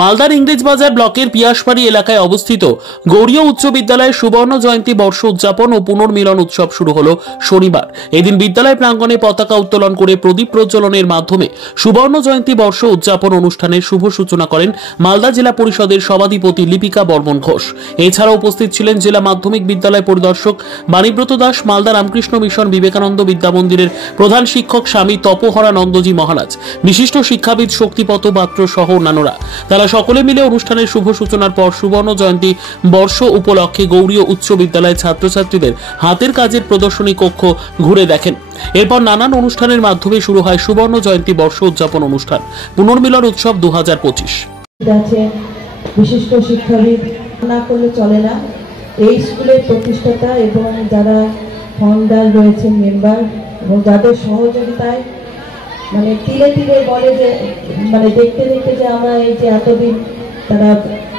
মালদার ইংরেজবাজার ব্লকের পিয়াসবাড়ি এলাকায় অবস্থিত গৌড়ীয় উচ্চ বিদ্যালয়ের সুবর্ণ জয়ন্তী বর্ষ উদযাপন ও পুনর্মিলন উৎসব শুরু হলো শনিবার। এদিন বিদ্যালয় প্রাঙ্গণে পতাকা উত্তোলন করে প্রদীপ প্রজ্বলনের মাধ্যমে সুবর্ণ জয়ন্তী বর্ষ উদযাপন অনুষ্ঠানের শুভ সূচনা করেন মালদা জেলা পরিষদের সভাধিপতি লিপিকা বর্মন ঘোষ। এছাড়া উপস্থিত ছিলেন জেলা মাধ্যমিক বিদ্যালয় পরিদর্শক বাণীব্রত দাস, মালদা রামকৃষ্ণ মিশন বিবেকানন্দ বিদ্যামন্দিরের প্রধান শিক্ষক স্বামী তপোহরানন্দজি মহারাজ, বিশিষ্ট শিক্ষাবিদ শক্তিপত পাত্র সহ অন্যান্যরা। তারা সকলে মিলে অনুষ্ঠানের শুভ সূচনার পর সুবর্ণ জয়ন্তী বর্ষ উপলক্ষে গৌড়ীয় উচ্চ বিদ্যালয়ের ছাত্রছাত্রীদের হাতের কাজের প্রদর্শনী কক্ষ ঘুরে দেখেন। এরপর নানান অনুষ্ঠানের মাধ্যমে শুরু হয় সুবর্ণ জয়ন্তী বর্ষ উদযাপন অনুষ্ঠান পুনর্মিলন উৎসব 2025। বিশিষ্ট শিক্ষাবিদ না করলে চলে না। এই স্কুলের প্রতিষ্ঠাতা এবং যারা ফাউন্ডার রয়েছেন, মেম্বার, এবং যাদের সহযোগিতায় মানে তিলে তিলে বলে যে মানে দেখতে দেখতে যে আমরা এই যে এতদিন তারা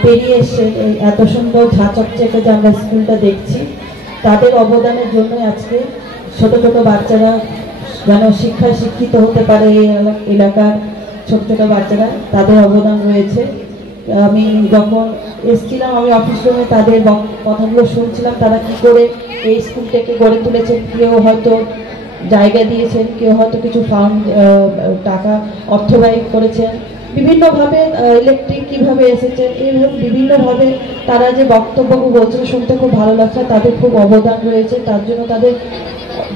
পেরিয়ে এসছে, এত সুন্দর ঝাঁচকচকে যে আমরা স্কুলটা দেখছি, তাদের অবদানের জন্য আজকে ছোট ছোট বাচ্চারা যেন শিক্ষায় শিক্ষিত হতে পারে। এই এলাকার ছোট ছোট বাচ্চারা, তাদের অবদান রয়েছে। আমি যখন এসেছিলাম, আমি অফিস রুমে তাদের কথাগুলো শুনছিলাম, তারা কি করে এই স্কুলটাকে গড়ে তুলেছেন। কেউ হয়তো জায়গা দিয়েছেন, কেউ হয়তো কিছু টাকা অর্থ ব্যয় করেছেন, বিভিন্নভাবে ইলেকট্রিক কিভাবে এসেছেন, এইভাবে বিভিন্নভাবে তারা যে বক্তব্য বলছেন শুনতে খুব ভালো লাগছে। তাদের খুব অবদান রয়েছে, তার জন্য তাদের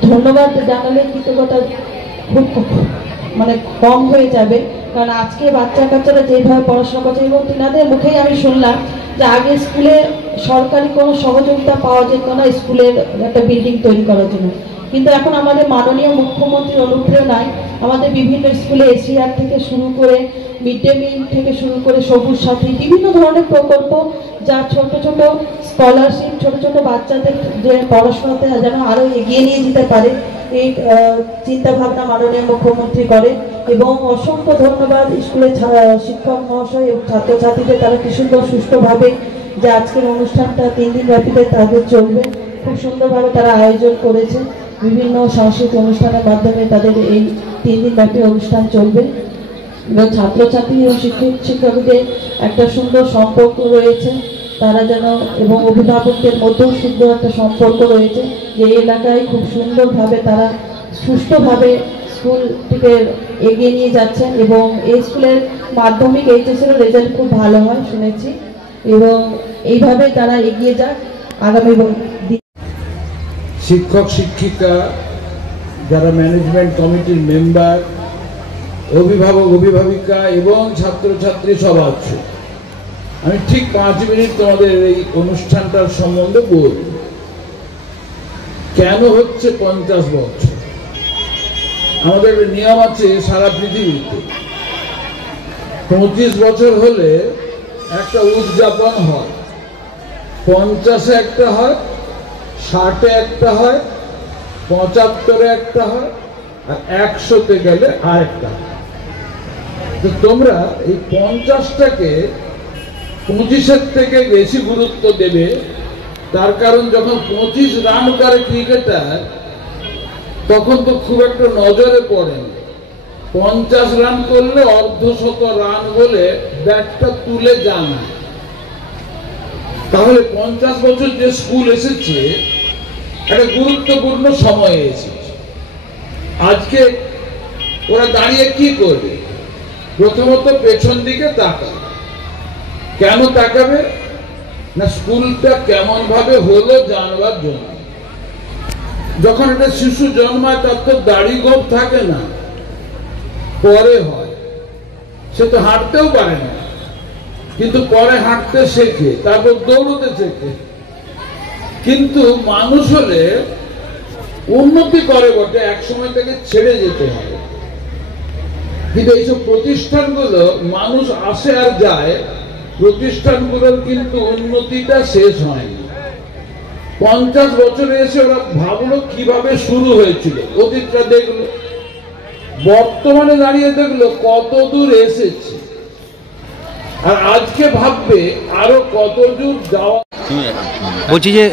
ধন্যবাদ জানালে কৃতজ্ঞতা খুব মানে কম হয়ে যাবে। কারণ আজকে বাচ্চারা যেভাবে পড়াশোনা করছে, এবং তিনাদের মুখেই আমি শুনলাম যে আগে স্কুলে সরকারি কোনো সহযোগিতা পাওয়া যেত না স্কুলের একটা বিল্ডিং তৈরি করার জন্য, কিন্তু এখন আমাদের মাননীয় মুখ্যমন্ত্রীর অনুপ্রেরণায় আমাদের বিভিন্ন স্কুলে এশিয়ার থেকে শুরু করে মিড ডে মিল থেকে শুরু করে সবুজ সাথী বিভিন্ন ধরনের প্রকল্প, যা ছোট ছোট স্কলারশিপ ছোট ছোট বাচ্চাদের যে পড়াশোনাতে যেন আরও এগিয়ে নিয়ে যেতে পারে, এই চিন্তাভাবনা মাননীয় মুখ্যমন্ত্রী করে। এবং অসংখ্য ধন্যবাদ স্কুলের শিক্ষক মহাশয় এবং ছাত্রছাত্রীদের, তারা কি সুন্দর সুষ্ঠুভাবে যে আজকের অনুষ্ঠানটা 3 দিন ব্যাপীতে তাদের চলবে, খুব সুন্দরভাবে তারা আয়োজন করেছে। বিভিন্ন সাংস্কৃতিক অনুষ্ঠানের মাধ্যমে তাদের এই 3 দিন ব্যাপী অনুষ্ঠান চলবে। এবং ছাত্রছাত্রী এবং শিক্ষকদের একটা সুন্দর সম্পর্ক রয়েছে, তারা যেন এবং অভিভাবকদের মধ্যেও সুন্দর একটা সম্পর্ক রয়েছে, যে এলাকায় খুব সুন্দরভাবে তারা সুষ্ঠুভাবে স্কুলটিকে এগিয়ে নিয়ে যাচ্ছেন। এবং এই স্কুলের মাধ্যমিক এইচএসের রেজাল্ট খুব ভালো হয় শুনেছি, এবং এইভাবে তারা এগিয়ে যাক আগামী শিক্ষক শিক্ষিকা, যারা ম্যানেজমেন্ট কমিটির মেম্বার, অভিভাবক অভিভাবিকা এবং ছাত্রছাত্রী সব আছে। আমি ঠিক 5 মিনিট তোমাদের এই অনুষ্ঠানটার সম্বন্ধে বলব। কেন হচ্ছে 50 বছর? আমাদের নিয়ম আছে সারা পৃথিবীতে 25 বছর হলে একটা উদযাপন হয়, 50-এ একটা হয়, 60-এ একটা হয়, 75-এ একটা হয়, আর 100-তে গেলে আরেকটা হয়। তো তোমরা এই 50টাকে 25-এর থেকে বেশি গুরুত্ব দেবে। তার কারণ যখন 25 রান করে ক্রিকেটার, তখন তো খুব একটা নজরে পড়ে না। 50 রান করলে অর্ধশত রান বলে ব্যাটটা তুলে জানা। তাহলে 50 বছর যে স্কুল এসেছে, একটা গুরুত্বপূর্ণ সময়ে এসেছে। আজকে ওরা দাঁড়িয়ে কি করবে? প্রথমত পেছন দিকে তাকাবে। কেন তাকাবে না? স্কুলটা কেমন ভাবে হলো জানবার জন্য। যখন একটা শিশু জন্মায় তার তো দাড়ি গোঁফ থাকে না, পরে হয়। সে তো হাঁটতেও পারে না, কিন্তু পরে হাঁটতে শেখে, তারপর দৌড়তে শেখে। কিন্তু মানুষ হলে উন্নতি করে বটে, এক সময় থেকে ছেড়ে যেতে হবে। কিন্তু এইসব প্রতিষ্ঠানগুলো মানুষ আসে আর যায়, প্রতিষ্ঠানগুলোর কিন্তু উন্নতিটা শেষ হয়নি। 50 বছরে এসে ওরা ভাবলো কিভাবে শুরু হয়েছিল, অতীতটা দেখলো, বর্তমানে দাঁড়িয়ে দেখলো কত দূর এসেছে, আর আজকে ভাববে আরো কত দূর যাওয়া। বলছি যে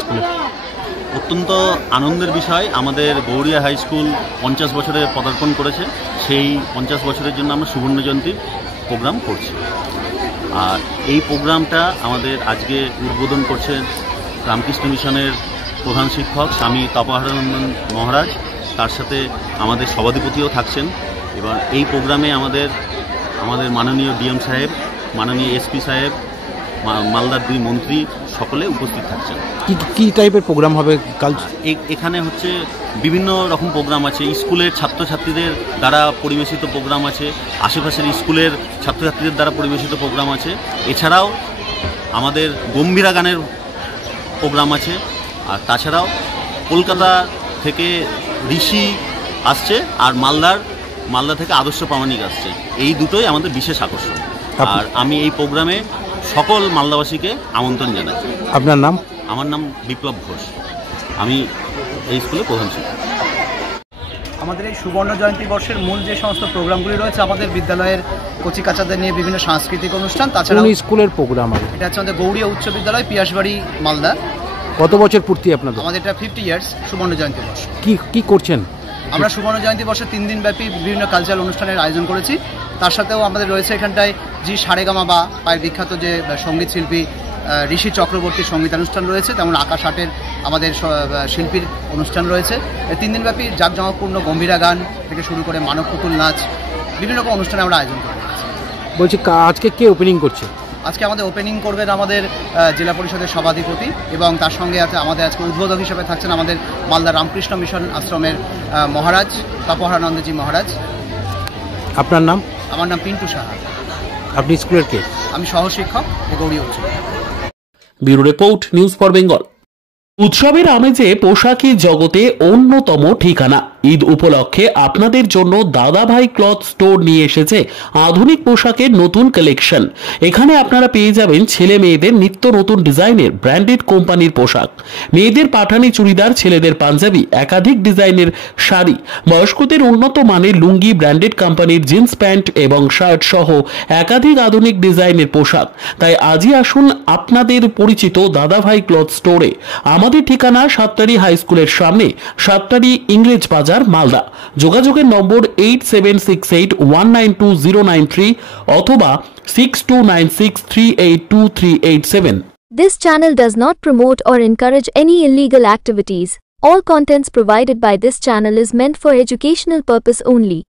অত্যন্ত আনন্দের বিষয়, আমাদের গৌড়িয়া হাই স্কুল 50 বছরে পদার্পণ করেছে। সেই 50 বছরের জন্য আমরা সুবর্ণ জয়ন্তী প্রোগ্রাম করছি। আর এই প্রোগ্রামটা আমাদের আজকে উদ্বোধন করছেন রামকৃষ্ণ মিশনের প্রধান শিক্ষক স্বামী তপহারানন্দন মহারাজ, তার সাথে আমাদের সভাধিপতিও থাকছেন। এবার এই প্রোগ্রামে আমাদের মাননীয় ডিএম সাহেব, মাননীয় এসপি সাহেব, মালদার 2 মন্ত্রী সকলে উপস্থিত থাকছেন। কি টাইপের প্রোগ্রাম হবে কাল? এখানে হচ্ছে বিভিন্ন রকম প্রোগ্রাম আছে, স্কুলের ছাত্রছাত্রীদের দ্বারা পরিবেশিত প্রোগ্রাম আছে, আশেপাশের স্কুলের ছাত্রছাত্রীদের দ্বারা পরিবেশিত প্রোগ্রাম আছে, এছাড়াও আমাদের গম্ভীরা গানের প্রোগ্রাম আছে। আর তাছাড়াও কলকাতা থেকে ঋষি আসছে আর মালদা থেকে আদর্শ প্রামাণিক আসছে, এই দুটোই আমাদের বিশেষ আকর্ষণ। আর আমি এই প্রোগ্রামে সকল মালদাবাসীকে আমন্ত্রণ জানাই। আপনার নাম? আমার নাম বিপ্লব ঘোষ, আমি এই স্কুলের প্রধান শিক্ষক। আমাদের এই সুবর্ণ জয়ন্তী বর্ষের মূল যে সমস্ত প্রোগ্রামগুলি রয়েছে আমাদের বিদ্যালয়ের কচিকাচাদের নিয়ে বিভিন্ন সাংস্কৃতিক অনুষ্ঠান, তাছাড়া স্কুলের প্রোগ্রাম আছে। এটা হচ্ছে আমাদের গৌড়িয়া উচ্চ বিদ্যালয়, পিয়াসবাড়ি, মালদা। কত বছর পূর্তি আপনাদের? আমাদের এটা 50 ইয়ার্স সুবর্ণ জয়ন্তী বর্ষ। কি করছেন? আমরা সুবর্ণ জয়ন্তী বর্ষে 3 দিন ব্যাপী বিভিন্ন কালচারাল অনুষ্ঠানের আয়োজন করেছি। তার সাথেও আমাদের রয়েছে এখানটায় জি সারেগামা বা পায়ের বিখ্যাত যে সঙ্গীত শিল্পী ঋষি চক্রবর্তীর সঙ্গীতানুষ্ঠান রয়েছে, তেমন আকাশ আটের আমাদের শিল্পীর অনুষ্ঠান রয়েছে। 3 দিন ব্যাপী জাঁকজমকপূর্ণ গম্ভীরা গান থেকে শুরু করে মানব পুতুল নাচ, বিভিন্ন রকম অনুষ্ঠানে আমরা আয়োজন করে রেখেছি। বলছি আজকে কে ওপেনিং করছে? আজকে আমাদের ওপেনিং করবেন আমাদের জেলা পরিষদের সভাধিপতি, এবং তার সঙ্গে আছে আমাদের আজকে উদ্বোধক হিসেবে থাকছেন আমাদের মালদা রামকৃষ্ণ মিশন আশ্রমের মহারাজ তপহারানন্দজি মহারাজ। আপনার নাম? আমার নাম পিন্টু সাহা। আপনি স্কুলের কে? আমি সহশিক্ষক গৌড়িয়া উচ্চ। Bureau report, news for Bengal. উৎসবের আমেজে পোশাকি জগতে অন্যতম ঠিকানা ঈদ উপলক্ষে আপনাদের জন্য দাদাভাই ক্লথ স্টোর নিয়ে এসেছে আধুনিক পোশাকের নতুন কালেকশন। এখানে আপনারা পেয়ে যাবেন ছেলে মেয়েদের নিত্য নতুন ডিজাইনের ব্র্যান্ডেড কোম্পানির পোশাক, মেয়েদের পাঠানি চুড়িদার, ছেলেদের পাঞ্জাবি, একাধিক ডিজাইনের শাড়ি, বয়স্কদের উন্নত মানের লুঙ্গি, ব্র্যান্ডেড কোম্পানির জিন্স প্যান্ট এবং শার্ট সহ একাধিক আধুনিক ডিজাইনের পোশাক। তাই আজই আসুন আপনাদের পরিচিত দাদাভাই ক্লথ স্টোরে। আমাদের ঠিকানা সাতটারি হাই স্কুলের সামনে, সাতটারি ইংরেজ বাজার, মালদা। যোগাযোগের নম্বর 8768192093 অথবা 6296382387। This channel does not promote or encourage any illegal activities. All contents provided by this channel is meant for educational purpose only.